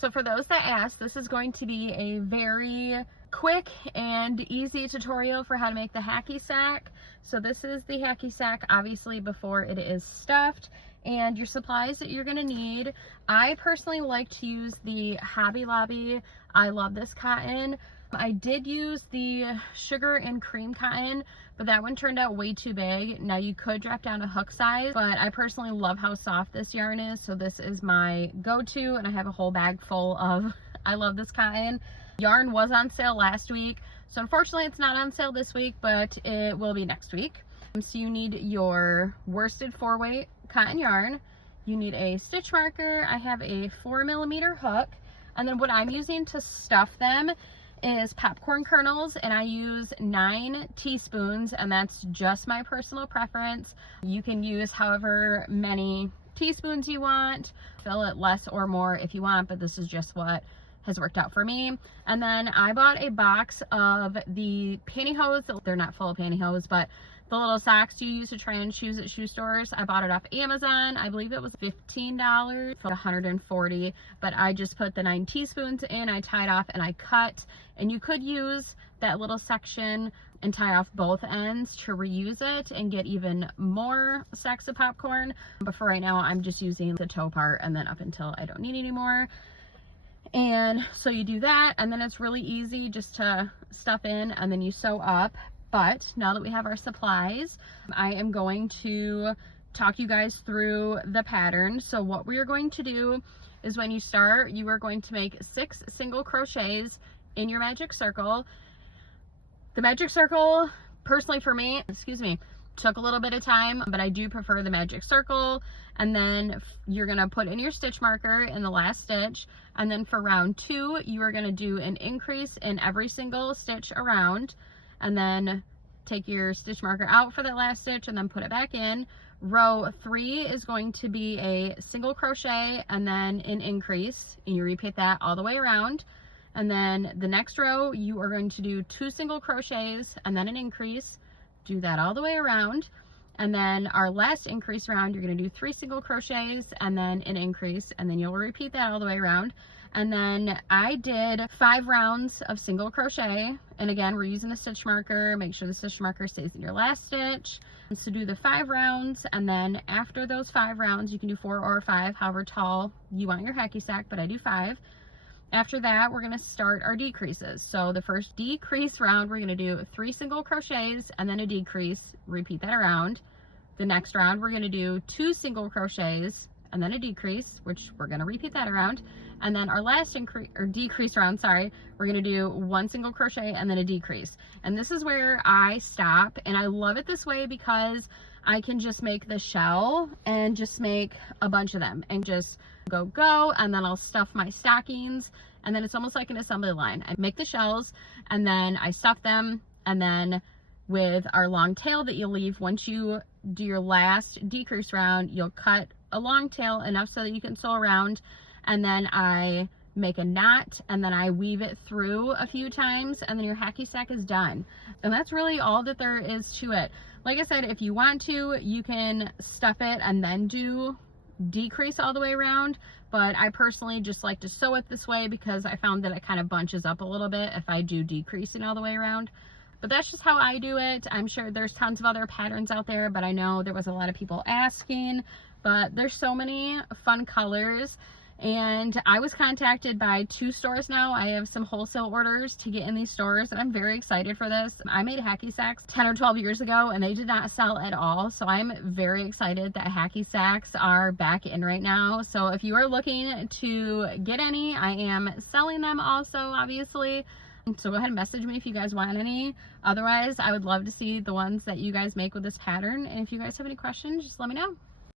So for those that ask, this is going to be a very quick and easy tutorial for how to make the hacky sack. So this is the hacky sack, obviously before it is stuffed, and your supplies that you're going to need. I personally like to use the Hobby Lobby I Love This cotton. I did use the sugar and cream cotton, but that one turned out way too big. Now you could drop down a hook size, but I personally love how soft this yarn is, so this is my go-to, and I have a whole bag full of I Love This cotton. Yarn was on sale last week, so unfortunately it's not on sale this week, but it will be next week. So you need your worsted 4-weight cotton yarn. You need a stitch marker. I have a 4mm hook, and then what I'm using to stuff them is popcorn kernels, and I use 9 teaspoons, and that's just my personal preference. You can use however many teaspoons you want, fill it less or more if you want, but this is just what has worked out for me. And then I bought a box of the pantyhose. They're not full of pantyhose, but the little socks you use to try on shoes at shoe stores. I bought it off Amazon. I believe it was $15 for $140, but I just put the 9 teaspoons in, I tied off, and I cut. And you could use that little section and tie off both ends to reuse it and get even more sacks of popcorn. But for right now, I'm just using the toe part and then up until I don't need any more. And so you do that, and then it's really easy just to stuff in, and then you sew up. But now that we have our supplies, I am going to talk you guys through the pattern. So what we are going to do is, when you start, you are going to make 6 single crochets in your magic circle. The magic circle, personally for me, took a little bit of time, but I do prefer the magic circle. And then you're gonna put in your stitch marker in the last stitch, and then for round 2 you are gonna do an increase in every single stitch around, and then take your stitch marker out for that last stitch and then put it back in. Row 3 is going to be a single crochet and then an increase, and you repeat that all the way around. And then the next row you are going to do 2 single crochets and then an increase, do that all the way around. And then our last increase round, you're going to do 3 single crochets and then an increase, and then you'll repeat that all the way around. And then I did 5 rounds of single crochet, and again, we're using the stitch marker. Make sure the stitch marker stays in your last stitch. And so do the 5 rounds, and then after those 5 rounds, you can do 4 or 5, however tall you want your hacky sack, but I do 5. After that, we're going to start our decreases. So the first decrease round, we're going to do 3 single crochets and then a decrease, repeat that around. The next round, we're going to do 2 single crochets and then a decrease, which we're going to repeat that around. And then our last decrease round, sorry, we're going to do 1 single crochet and then a decrease. And this is where I stop, and I love it this way because I can just make the shell and just make a bunch of them and just go, and then I'll stuff my stockings, and then it's almost like an assembly line. I make the shells and then I stuff them, and then with our long tail that you leave, once you do your last decrease round, you'll cut a long tail enough so that you can sew around, and then I make a knot, and then I weave it through a few times, and then your hacky sack is done. And that's really all that there is to it. Like I said, if you want to, you can stuff it and then do decrease all the way around, but I personally just like to sew it this way because I found that it kind of bunches up a little bit if I do decreasing all the way around. But that's just how I do it. I'm sure there's tons of other patterns out there, but I know there was a lot of people asking, but there's so many fun colors. And I was contacted by 2 stores now. I have some wholesale orders to get in these stores, and I'm very excited for this. I made hacky sacks 10 or 12 years ago, and they did not sell at all. So I'm very excited that hacky sacks are back in right now. So if you are looking to get any, I am selling them also, obviously. So go ahead and message me if you guys want any. Otherwise, I would love to see the ones that you guys make with this pattern. And if you guys have any questions, just let me know.